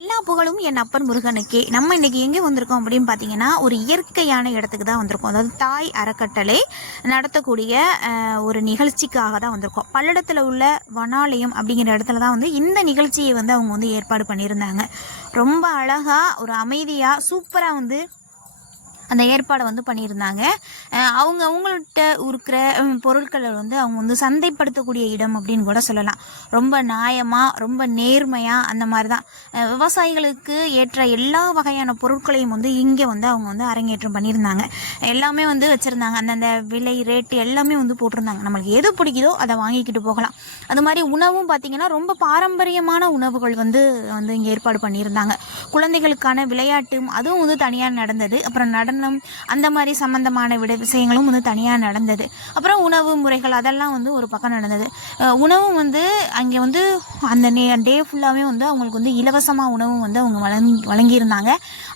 எல்லா புகழும் என் அப்பன் முருகனுக்கே. நம்ம இன்னைக்கு எங்கே வந்திருக்கோம் அப்படின்னு பார்த்தீங்கன்னா, ஒரு இயற்கையான இடத்துக்கு தான் வந்திருக்கோம். அதாவது தாய் அறக்கட்டளை நடத்தக்கூடிய ஒரு நிகழ்ச்சிக்காக தான் வந்திருக்கோம். பல்லடத்தில் உள்ள வனாலயம் அப்படிங்கிற இடத்துல தான் இந்த நிகழ்ச்சியை அவங்க ஏற்பாடு பண்ணியிருந்தாங்க. ரொம்ப அழகாக ஒரு அமைதியாக சூப்பராக அந்த ஏற்பாடை பண்ணியிருந்தாங்க. அவங்கள்ட்ட இருக்கிற பொருட்களை அவங்க சந்தைப்படுத்தக்கூடிய இடம் அப்படின்னு கூட சொல்லலாம். ரொம்ப நியாயமாக, ரொம்ப நேர்மையாக அந்த மாதிரி தான் விவசாயிகளுக்கு ஏற்ற எல்லா வகையான பொருட்களையும் இங்கே அவங்க அரங்கேற்றம் பண்ணியிருந்தாங்க. எல்லாமே வச்சுருந்தாங்க. அந்தந்த விலை ரேட்டு எல்லாமே போட்டிருந்தாங்க. நம்மளுக்கு எது பிடிக்குதோ அதை வாங்கிக்கிட்டு போகலாம். அது மாதிரி உணவும் பார்த்திங்கன்னா ரொம்ப பாரம்பரியமான உணவுகள் இங்கே ஏற்பாடு பண்ணியிருந்தாங்க. குழந்தைகளுக்கான விளையாட்டும் அதுவும் தனியாக நடந்தது. அப்புறம் அந்த மாதிரி சம்பந்தமான விஷயங்களும் தனியாக நடந்தது. அப்புறம் உணவு முறைகள் அதெல்லாம் ஒரு பக்கம் நடந்தது. உணவும் அங்கே அந்த டே ஃபுல்லாகவே அவங்களுக்கு இலவசமாக உணவும் அவங்க வழங்கியிருந்தாங்க.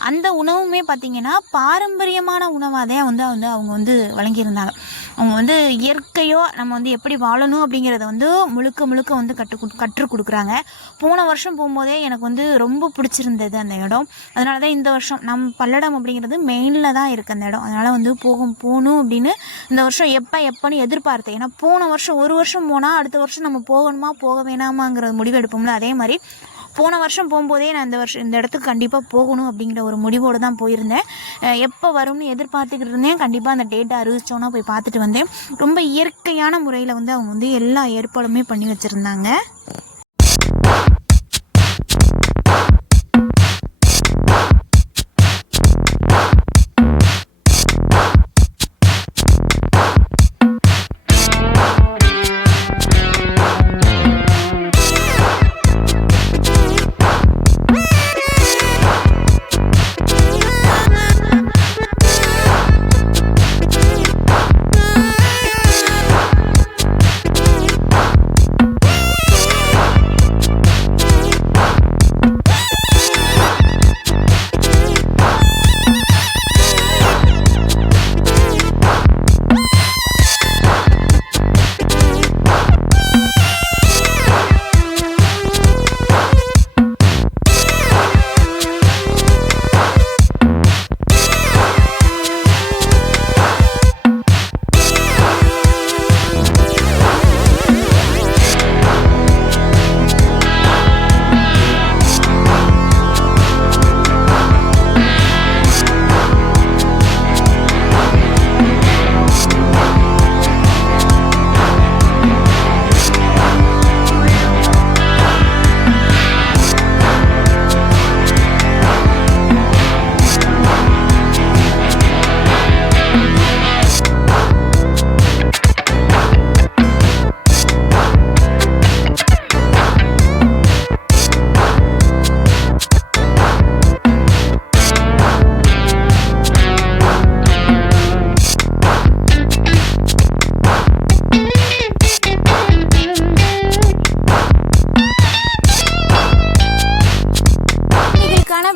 அந்த உணவுமே பார்த்திங்கன்னா பாரம்பரியமான உணவாக தான் அவங்க வழங்கியிருந்தாங்க. அவங்க இயற்கையோ நம்ம எப்படி வாழணும் அப்படிங்கிறத முழுக்க முழுக்க கற்றுக் கொடுக்குறாங்க. போன வருஷம் போகும்போதே எனக்கு ரொம்ப பிடிச்சிருந்தது அந்த இடம். அதனால தான் இந்த வருஷம் பல்லடம் அப்படிங்கிறது மெயினில் தான் இருக்குது அந்த இடம். அதனால் போகணும் அப்படின்னு இந்த வருஷம் எப்போன்னு எதிர்பார்த்தேன். ஏன்னா போன வருஷம் ஒரு வருஷம் போனால் அடுத்த வருஷம் நம்ம போகணுமா போக வேணாமாங்கிற முடிவு எடுப்போம்ல, அதே மாதிரி போன வருஷம் போகும்போதே நான் இந்த இடத்துக்கு கண்டிப்பாக போகணும் அப்படிங்கிற ஒரு முடிவோடு தான் போயிருந்தேன். எப்போ வரும்னு எதிர்பார்த்துக்கிட்டு இருந்தேன். கண்டிப்பாக அந்த டேட்டை அறிவிச்சோன்னா போய் பார்த்துட்டு வந்தேன். ரொம்ப இயற்கையான முறையில் அவங்க எல்லா ஏற்பாடுமே பண்ணி வச்சுருந்தாங்க.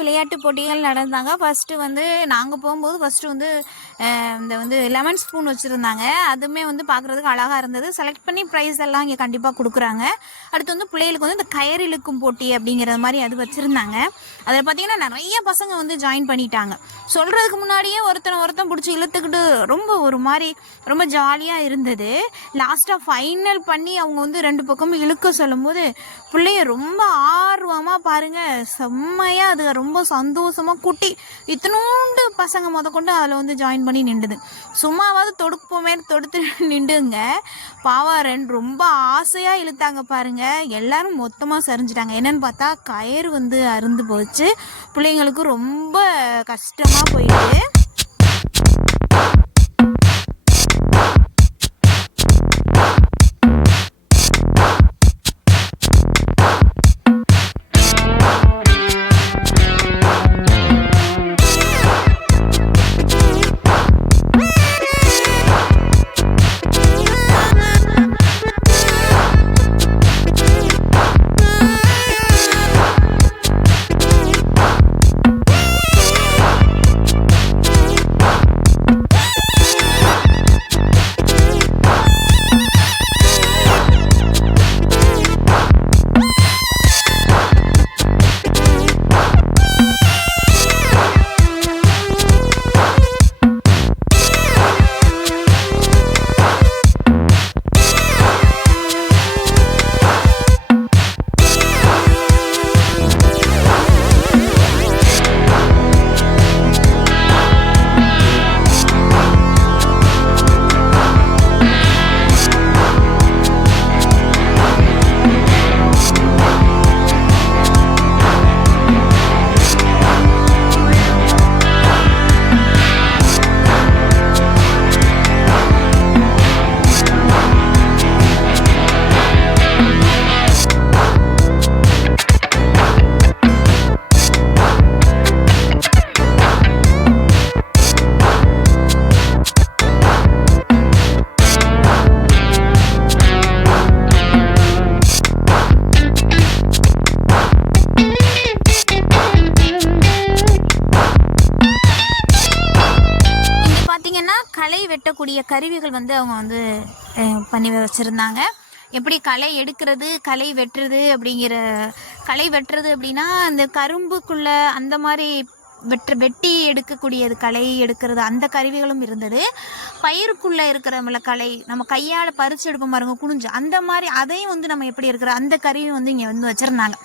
விளையாட்டு போட்டிகள் நடந்தாங்க. ஃபஸ்ட்டு நாங்கள் போகும்போது ஃபஸ்ட்டு இந்த லெமன் ஸ்பூன் வச்சுருந்தாங்க. அதுவுமே பார்க்குறதுக்கு அழகாக இருந்தது. செலக்ட் பண்ணி ப்ரைஸ் எல்லாம் இங்கே கண்டிப்பாக கொடுக்குறாங்க. அடுத்து பிள்ளைகளுக்கு இந்த கயிறு இழுக்கும் போட்டி அப்படிங்கிற மாதிரி அது வச்சுருந்தாங்க. அதில் பார்த்திங்கன்னா நிறைய பசங்க ஜாயின் பண்ணிட்டாங்க. சொல்கிறதுக்கு முன்னாடியே ஒருத்தன் பிடிச்சி இழுத்துக்கிட்டு ரொம்ப ஒரு மாதிரி ரொம்ப ஜாலியாக இருந்தது. லாஸ்ட்டாக ஃபைனல் பண்ணி அவங்க 2 பக்கமும் இழுக்க சொல்லும்போது பிள்ளைய ரொம்ப ஆர்வமாக பாருங்கள் செம்மையாக அது ரொம்ப சந்தோஷமாக குட்டி இத்தனோண்டு பசங்க கொண்டு அதில் ஜாயின் பண்ணி நின்றுது. சும்மாவாவது தொடுப்போமே தொடுத்து நின்றுங்க. பாவம் ரொம்ப ஆசையாக இழுத்தாங்க பாருங்க. எல்லாரும் மொத்தமாக சரிஞ்சிட்டாங்க. என்னன்னு பார்த்தா கயிறு அருந்து போச்சு. பிள்ளைங்களுக்கு ரொம்ப கஷ்டமாக போயிடுது. எடுக்கக்கூடிய கருவிகள் வந்து அவங்க வந்து பண்ணி வச்சுருந்தாங்க. எப்படி களை எடுக்கிறது, களை வெட்டுறது களை வெட்டுறது அப்படின்னா அந்த கரும்புக்குள்ளே அந்த மாதிரி வெட்டி எடுக்கக்கூடியது, களை எடுக்கிறது அந்த கருவிகளும் இருந்தது. பயிருக்குள்ளே இருக்கிற களை நம்ம கையால் பறித்து எடுப்போம் பாருங்க குனிஞ்சு, அந்த மாதிரி அதையும் வந்து நம்ம எப்படி இருக்கிற அந்த கருவி வந்து இங்கே வந்து வச்சுருந்தாங்க.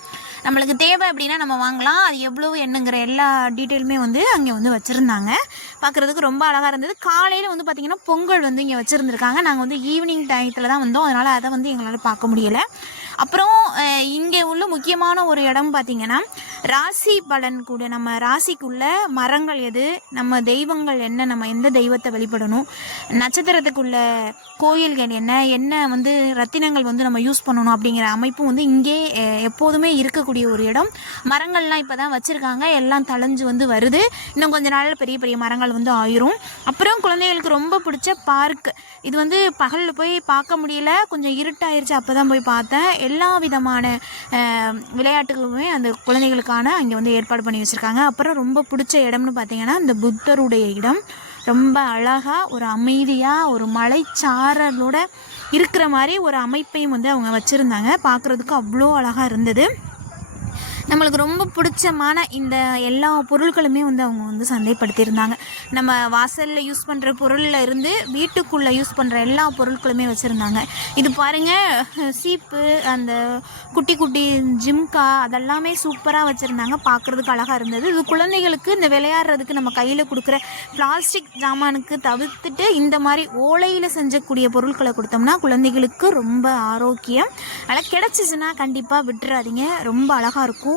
நம்மளுக்கு தேவை அப்படின்னா நம்ம வாங்கலாம். அது எவ்வளவு என்னங்கிற எல்லா டீட்டெயிலுமே வந்து அங்கே வந்து வச்சுருந்தாங்க. பார்க்குறதுக்கு ரொம்ப அழகாக இருந்தது. காலையில் வந்து பார்த்திங்கன்னா பொங்கல் வந்து இங்கே வச்சுருந்துருக்காங்க. நாங்கள் வந்து ஈவினிங் டயத்தில் தான் வந்தோம், அதனால் அதை வந்து எங்களால் பார்க்க முடியலை. அப்புறம் இங்கே உள்ள முக்கியமான ஒரு இடம் பார்த்திங்கன்னா, ராசி பலன் கூட நம்ம ராசிக்குள்ள மரங்கள் எது, நம்ம தெய்வங்கள் என்ன, நம்ம எந்த தெய்வத்தை வழிபடணும், நட்சத்திரத்துக்குள்ள கோயில்கள் என்ன என்ன வந்து ரத்தினங்கள் வந்து நம்ம யூஸ் பண்ணணும் அப்படிங்கிற அமைப்பும் வந்து இங்கே எப்போதுமே இருக்கக்கூடிய ஒரு இடம். மரங்கள்லாம் இப்போ தான் வச்சுருக்காங்க, எல்லாம் தழைஞ்சு வந்து வருது. இன்னும் கொஞ்ச நாளில் பெரிய பெரிய மரங்கள் வந்து ஆயிரும். அப்புறம் குழந்தைகளுக்கு ரொம்ப பிடிச்ச பார்க், இது வந்து பகலில் போய் பார்க்க முடியல, கொஞ்சம் இருட்டாயிருச்சு, அப்போ தான் போய் பார்த்தேன். எல்லா விதமான விளையாட்டுகளுமே அந்த குழந்தைகளுக்கான அங்கே வந்து ஏற்பாடு பண்ணி வச்சுருக்காங்க. அப்புறம் ரொம்ப பிடிச்ச இடம்னு பார்த்தீங்கன்னா இந்த புத்தருடைய இடம். ரொம்ப அழகாக ஒரு அமைதியாக ஒரு மலைச்சாரலோட இருக்கிற மாதிரி ஒரு அமைப்பையும் வந்து அவங்க வச்சுருந்தாங்க. பார்க்குறதுக்கு அவ்வளோ அழகாக இருந்தது. நம்மளுக்கு ரொம்ப பிடிச்சமான இந்த எல்லா பொருட்களுமே வந்து அவங்க வந்து சந்தைப்படுத்தியிருந்தாங்க. நம்ம வாசலில் யூஸ் பண்ணுற பொருளில் இருந்து வீட்டுக்குள்ளே யூஸ் பண்ணுற எல்லா பொருட்களுமே வச்சுருந்தாங்க. இது பாருங்கள், சீப்பு, அந்த குட்டி குட்டி ஜிம்கா, அதெல்லாமே சூப்பராக வச்சுருந்தாங்க. பார்க்குறதுக்கு அழகாக இருந்தது. இது குழந்தைகளுக்கு இந்த விளையாடுறதுக்கு நம்ம கையில் கொடுக்குற பிளாஸ்டிக் ஜாமானுக்கு தவிர்த்துட்டு இந்த மாதிரி ஓலையில் செஞ்சக்கூடிய பொருட்களை கொடுத்தோம்னா குழந்தைகளுக்கு ரொம்ப ஆரோக்கியம். அதனால் கிடச்சிச்சின்னா கண்டிப்பாக விட்டுறாதீங்க, ரொம்ப அழகாக இருக்கும்.